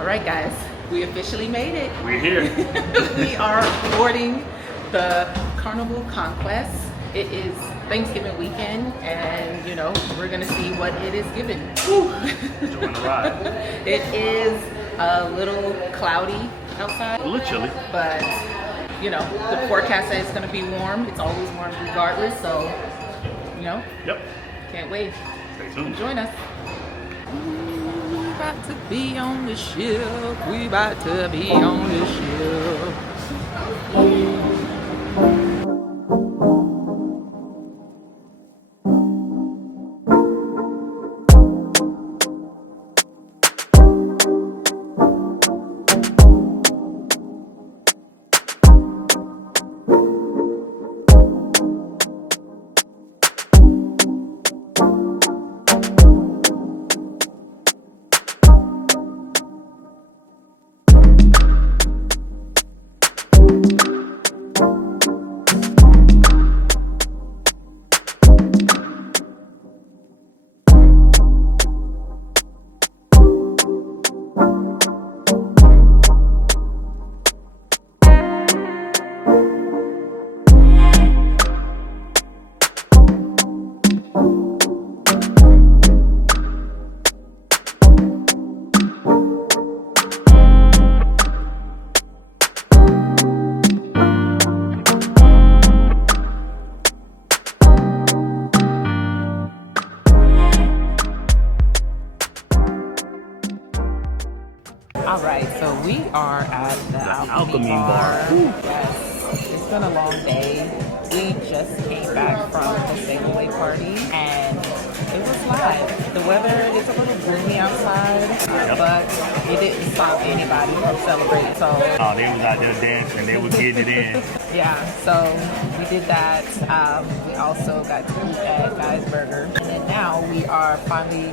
All right, guys, we officially made it. We're here. We are boarding the Carnival Conquest. It is Thanksgiving weekend, and you know, we're gonna see what it is given. Enjoying the ride. It is a little cloudy outside. A little chilly. But you know, the forecast says it's gonna be warm. It's always warm regardless, so you know. Yep. Can't wait. Stay tuned. Join us. We about to be on the ship. We about to be on the ship. All right, so we are at the Alchemy Bar. Yes, it's been a long day. We just came back from the bagel party, and it was live. The weather is a little gloomy outside, but it didn't stop anybody from celebrating. So they was out there dancing. They was getting it in. yeah, so we did that. We also got to eat at Guy's Burger, and now we are finally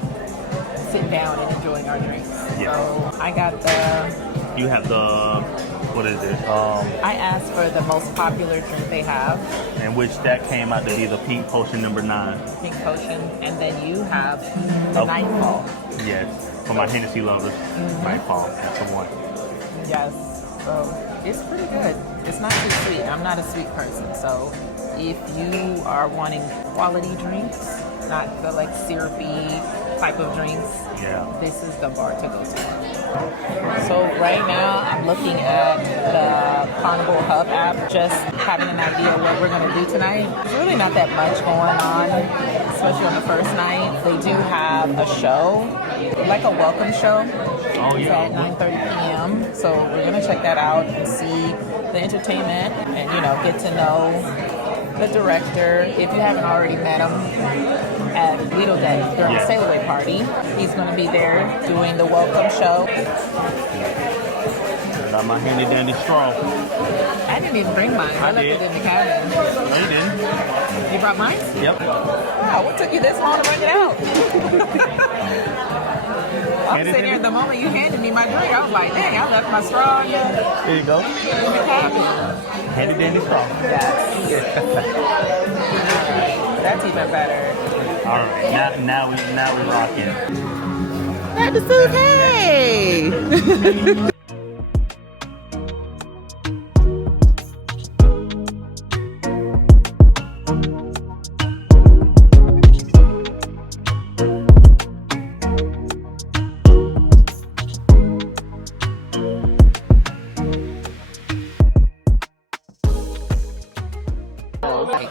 sitting down and enjoying our drinks. Yeah. So I got the... You have the, what is it? I asked for the most popular drink they have. And which that came out to be the pink potion number 9. Pink potion. And then you have the Nightfall. Yes. For my Hennessy lovers. Nightfall. That's the one. Yes. So it's pretty good. It's not too sweet. I'm not a sweet person. So if you are wanting quality drinks, not the like syrupy type of drinks, this is the bar to go to. So right now I'm looking at the Carnival Hub app, just having an idea of what we're going to do tonight. There's really not that much going on, especially on the first night. They do have a show, like a welcome show. Oh yeah. It's at 9:30 p.m. So we're going to check that out and see the entertainment and, you know, get to know the director. If you haven't already met him at Lido Day during the sail away party, he's going to be there doing the welcome show. Got my handy dandy straw. I didn't even bring mine. I left it in the cabin. No, you didn't. You brought mine? Yep. Wow, what took you this long to bring it out? I'm sitting here, the moment you handed me my drink, I was like, dang, I left my straw in There you go. the cabin. Handy dandy straw. That's even better. All right. Now we rocking. Not the suitcase.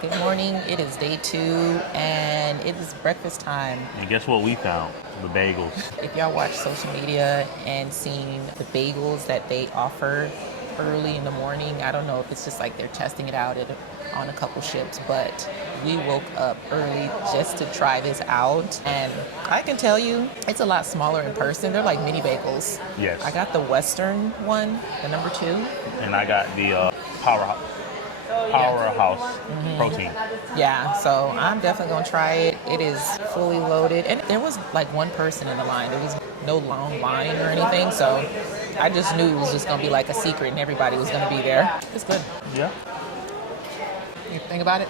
Good morning. It is day 2 and it is breakfast time. And guess what we found? The bagels. If y'all watch social media and seen the bagels that they offer early in the morning, I don't know if it's just like they're testing it out on a couple ships, but we woke up early just to try this out. And I can tell you, it's a lot smaller in person. They're like mini bagels. Yes. I got the Western one, the number 2. And I got the powerhouse protein. Yeah, so I'm definitely gonna try it. It is fully loaded, and there was like one person in the line. There was no long line or anything, so I just knew it was just gonna be like a secret and everybody was gonna be there. It's good. Yeah. You think about it?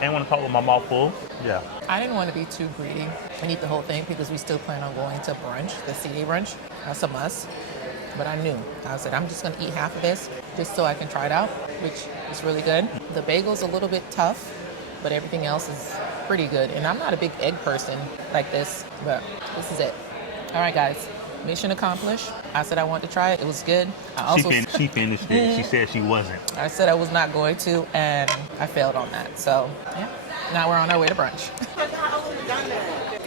ain't want to talk with my mouth full. Yeah. I didn't want to be too greedy and eat the whole thing because we still plan on going to brunch, the CD brunch. That's a must. But I knew. I said, I'm just going to eat half of this just so I can try it out, which is really good. The bagel's a little bit tough, but everything else is pretty good. And I'm not a big egg person like this, but this is it. All right, guys. Mission accomplished. I said I wanted to try it. It was good. She finished it. She said she wasn't. I said I was not going to, and I failed on that. So, yeah. Now we're on our way to brunch.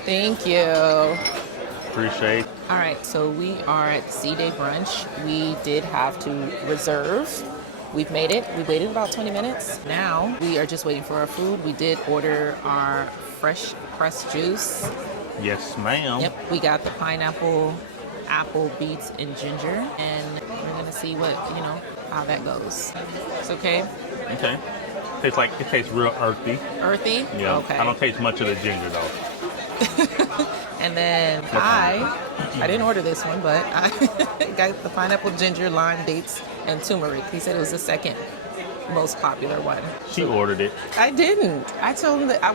Thank you. Appreciate. All right, so we are at C-Day brunch. We did have to reserve. We've made it. We waited about 20 minutes. Now we are just waiting for our food. We did order our fresh pressed juice. Yes, ma'am. Yep, we got the pineapple, apple, beets, and ginger. And we're gonna see what, how that goes. It's okay? Okay. It tastes real earthy. Earthy? Yeah. Okay. I don't taste much of the ginger though. And then I didn't order this one, but I got the pineapple, ginger, lime, dates, and turmeric. He said it was the second most popular one. She ordered it. I didn't. I told him that I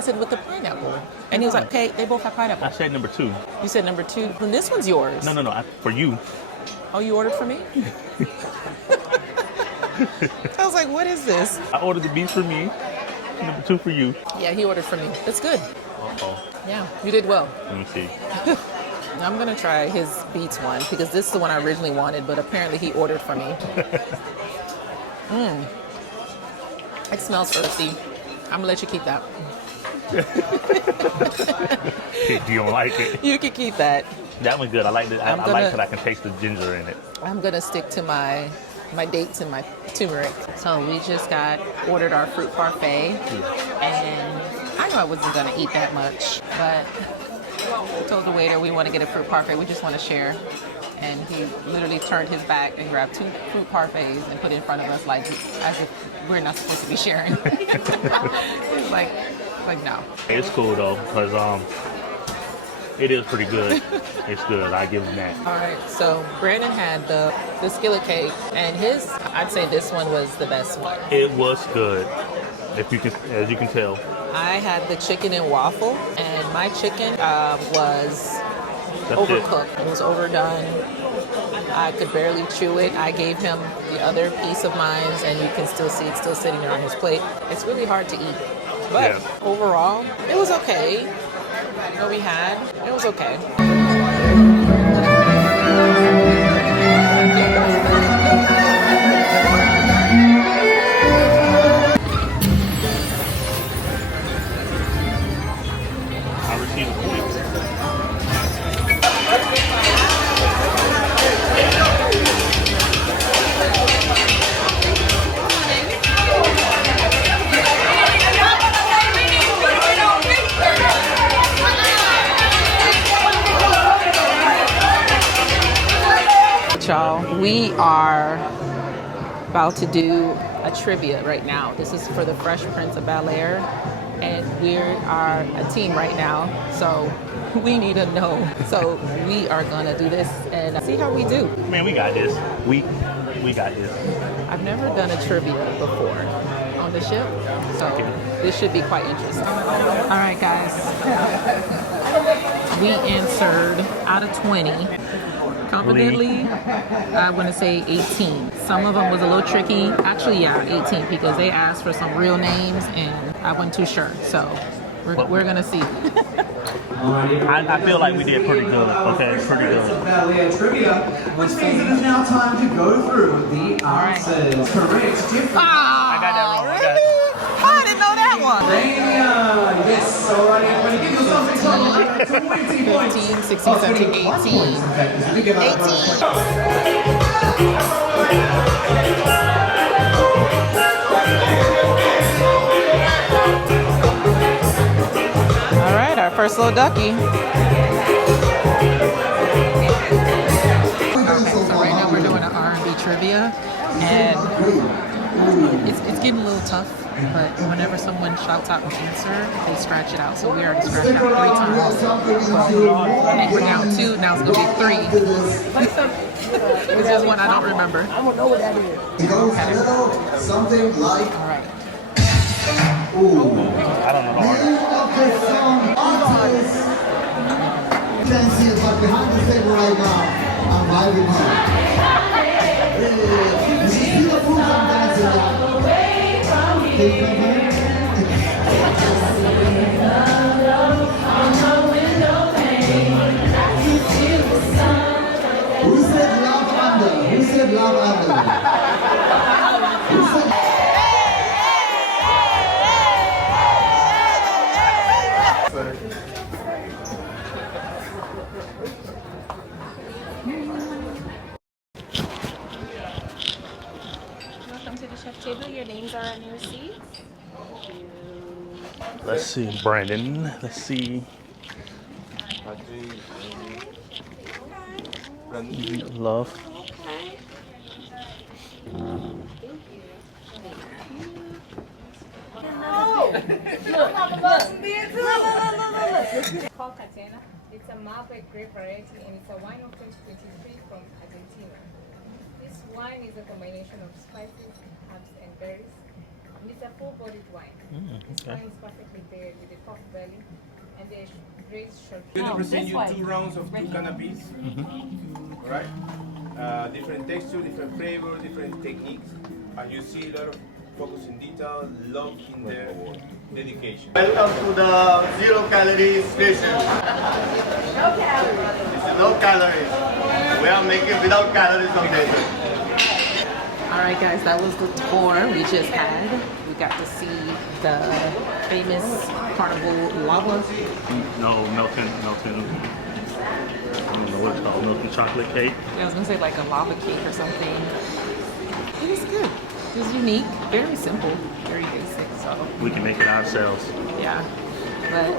said with the pineapple. And he was like, okay, they both have pineapple. I said number 2. You said number 2. And this one's yours. No. For you. Oh, you ordered for me? I was like, what is this? I ordered the beef for me. Number 2 for you. Yeah, he ordered for me. It's good. Uh-oh. Yeah, you did well. Let me see. I'm going to try his beets one because this is the one I originally wanted, but apparently he ordered for me. It smells earthy. I'm going to let you keep that. You don't like it? You can keep that. That one's good. I like it. I like that I can taste the ginger in it. I'm going to stick to my dates and my turmeric. So we just ordered our fruit parfait, and I knew I wasn't going to eat that much, but I told the waiter we want to get a fruit parfait. We just want to share. And he literally turned his back and grabbed 2 fruit parfaits and put it in front of us as if we're not supposed to be sharing. It's like no. It's cool though, because it is pretty good. It's good. I give him that. All right, so Brandon had the skillet cake, and I'd say this one was the best one. It was good, as you can tell. I had the chicken and waffle, and my chicken was overcooked. It was overdone. I could barely chew it. I gave him the other piece of mine, and you can still see it's still sitting there on his plate. It's really hard to eat. But overall, it was okay. What we had, it was okay. I received the point. Y'all, we are about to do a trivia right now. This is for the Fresh Prince of Bel-Air, and we are a team right now, so we need to know. So we are gonna do this and see how we do. Man, we got this. We got this. I've never done a trivia before on the ship, so this should be quite interesting. All right, guys. We answered out of 20. Confidently, I want to say 18. Some of them was a little tricky. Actually, yeah, 18 because they asked for some real names and I wasn't too sure. So we're gonna see. I feel like we did pretty good. Okay, pretty good. Bel-Air trivia, which means it is now time to go through the answers. Correct. Different. I got that wrong. Really? I didn't know that one. Yes, alright, everybody give yourself a total of 20 points. 15, 16, 17, 18. We give out 18. All right, our first little ducky. Okay, so right now we're doing an R&B trivia, and it's getting a little tough. But whenever someone shouts out an answer, they scratch it out. So we already scratched out 3 times. And now 2, now it's going to be 3. This is one I don't remember. I don't know what that is. Okay. Something like. All right. Ooh. I don't know the artist. Name of the song artist. You can see it, but behind the table right now, I'm vibing hard. This is beautiful and dancing now. Can you come here? Who said love under? Who said love under? Who said Welcome to the chef table. Your names are on your seats. Let's see, Brandon. Let's see. Love. It's called Catena. It's a Malbec grape variety and it's a wine of 2023 from Argentina. This wine is a combination of spices, herbs, and berries. And it's a full-bodied wine. This wine is perfectly paired with a pork belly and the braised short. I'm going to present you 2 rounds of 2 canapes. Alright? Different texture, different flavor, different techniques. And you see a lot of focus in detail, love in their dedication. Welcome to the zero calorie station. No calories. This is no calories. We are making without calories on dessert. All right, guys, that was the tour we just had. We got to see the famous Carnival lava. No, Milton. I don't know what it's called. Milton chocolate cake. I was gonna say like a lava cake or something. It was good. It was unique, very simple, very basic. So We can make it ourselves. yeah, but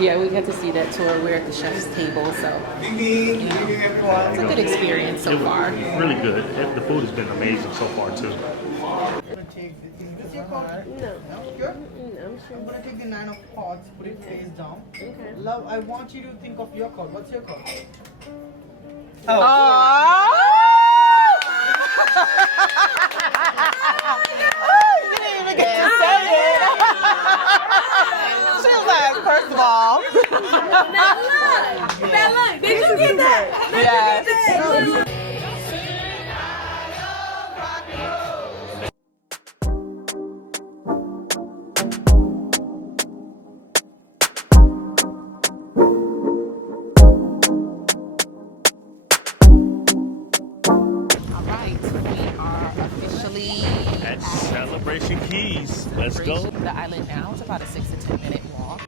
yeah, we got to see that tour. We're at the chef's table, so Good evening, everyone. it's a good experience so It was far. really good. The food has been amazing so far too. What's your card? No. Sure? I'm sure. I'm gonna take the 9 of cards, put it face down. Okay. Love, I want you to think of your card. What's your card? You didn't even get to say it. She was like, first of all. Did you get that? Yeah. All right, we are officially At Celebration Keys. Let's go. The island now. It's about a 6 to 10 minute walk.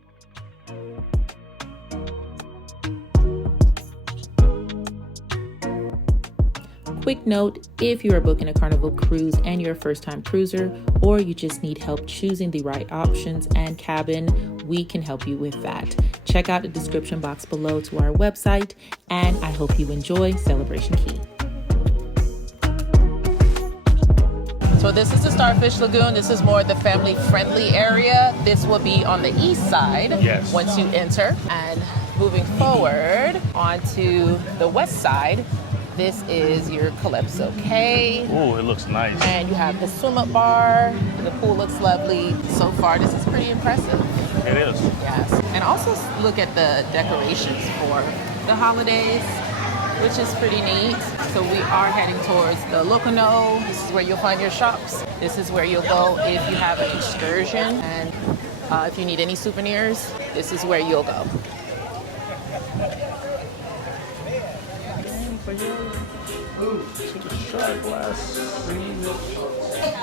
Quick note, if you are booking a Carnival cruise and you're a first-time cruiser, or you just need help choosing the right options and cabin, we can help you with that. Check out the description box below to our website, and I hope you enjoy Celebration Key. So this is the Starfish Lagoon. This is more the family-friendly area. This will be on the east side Yes. once you enter. And moving forward onto the west side, this is your Calypso Cay. Oh, it looks nice. And you have the swim-up bar. The pool looks lovely. So far, this is pretty impressive. It is. Yes. And also look at the decorations for the holidays, which is pretty neat. So we are heading towards the Locono. This is where you'll find your shops. This is where you'll go if you have an excursion. And if you need any souvenirs, this is where you'll go.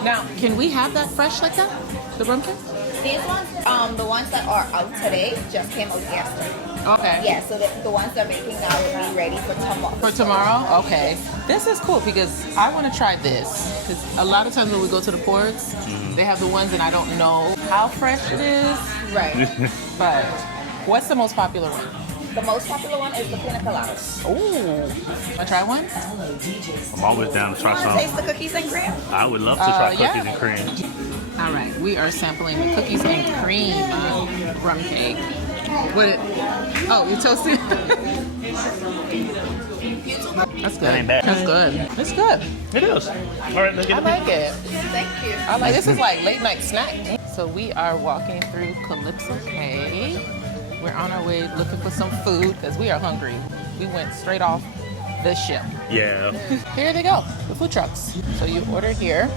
Now, can we have that fresh like that? The rum cake? These ones, the ones that are out today just came out yesterday. Okay. Yeah, so the ones they're making now will be ready for tomorrow. For tomorrow? Okay. This is cool because I want to try this. Because a lot of times when we go to the ports, they have the ones and I don't know how fresh it is. Right. But what's the most popular one? The most popular one is the pina colada. Ooh. Want to try one? I'm always down to try Want to taste something. the cookies and cream? I would love to try yeah. cookies and cream. All right. We are sampling the cookies and cream rum cake. What? Oh, you toasted? That's good. That ain't bad. That's good. It's good. It is. All right, let's get I like it. Thank you. I like this. Is like late night snack. So we are walking through Calypso Cay. We're on our way looking for some food because we are hungry. We went straight off the ship. Yeah. Here they go, the food trucks. So you order here.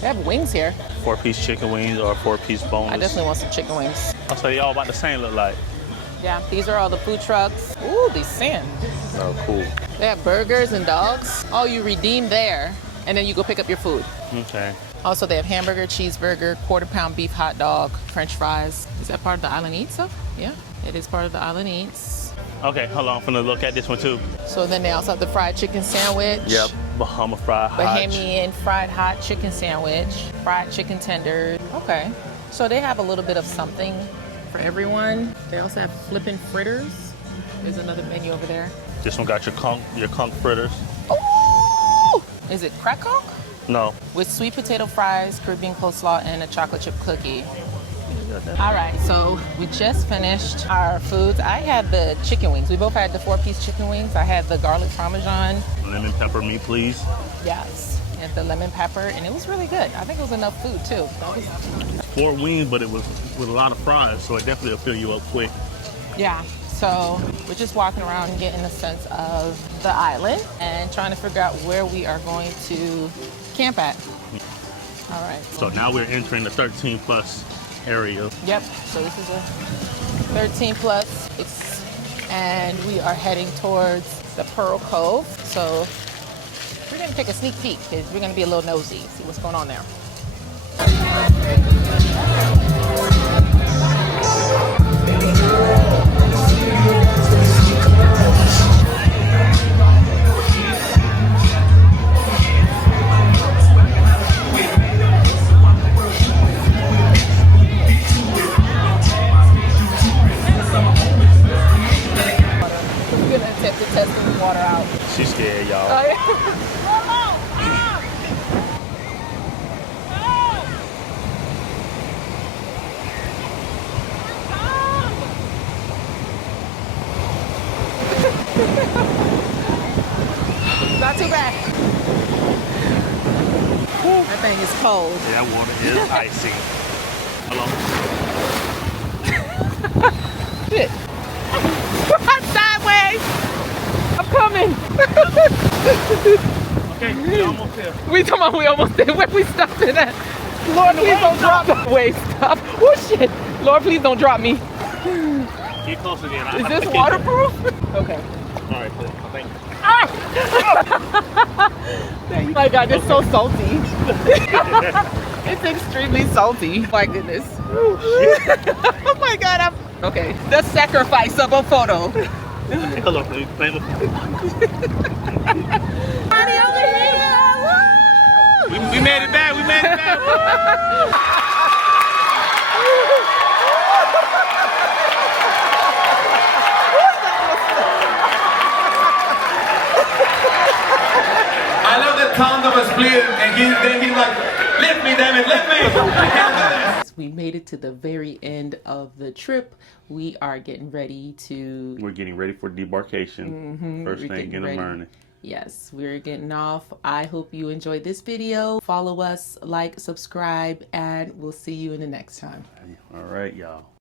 They have wings here. 4-piece chicken wings or 4-piece boneless. I definitely want some chicken wings. I'll say they all about the same look like. Yeah, these are all the food trucks. Ooh, these sand. Oh, cool. They have burgers and dogs. Oh, you redeem there, and then you go pick up your food. Okay. Also, they have hamburger, cheeseburger, quarter-pound beef hot dog, French fries. Is that part of the Island Eats stuff? Yeah, it is part of the Island Eats. Okay, hold on. I'm finna look at this one too. So then they also have the fried chicken sandwich. Yep. Bahama fried hot. Bahamian fried hot chicken sandwich, fried chicken tenders. Okay, so they have a little bit of something for everyone. They also have flippin' fritters. There's another menu over there. This one got your conch fritters. Ooh! Is it crack conch? No. With sweet potato fries, Caribbean coleslaw, and a chocolate chip cookie. All right, so we just finished our foods. I had the chicken wings. We both had the 4-piece chicken wings. I had the garlic parmesan. Lemon pepper meat, please. Yes, and the lemon pepper, and it was really good. I think it was enough food too. That was 4 wings, but it was with a lot of fries, so it definitely will fill you up quick. Yeah, so we're just walking around and getting a sense of the island and trying to figure out where we are going to camp at. All right. So now we're entering the 13 plus area. Yep, so this is a 13 plus, and we are heading towards the Pearl Cove. So we're gonna take a sneak peek because we're gonna be a little nosy, see what's going on there. We're gonna attempt to test the water out. She's scared, y'all. Oh, yeah. Not too bad. That thing is cold. Yeah, that water is icy. Hello. Shit. I'm sideways. I'm coming. Okay, we're almost there. We talking about we almost there. Where we stopped at? Lord, please don't drop me. Wait, stop. Oh shit. Lord, please don't drop me. Keep close again. Is this waterproof? Okay. All right, good. Thank you. Oh my god, it's so salty. It's extremely salty. My goodness. Oh my god, okay. The sacrifice of a photo. Hello, please. Thank you. Party over here! Woo! We made it back. We made it back. I love that sound of a split, and then he's like, lift me, damn it, lift me. I can't do this. We made it to the very end of the trip. We are getting ready to... We're getting ready for debarkation. First thing in the morning. Yes, we're getting off. I hope you enjoyed this video. Follow us, like, subscribe, and we'll see you in the next time. All right, y'all.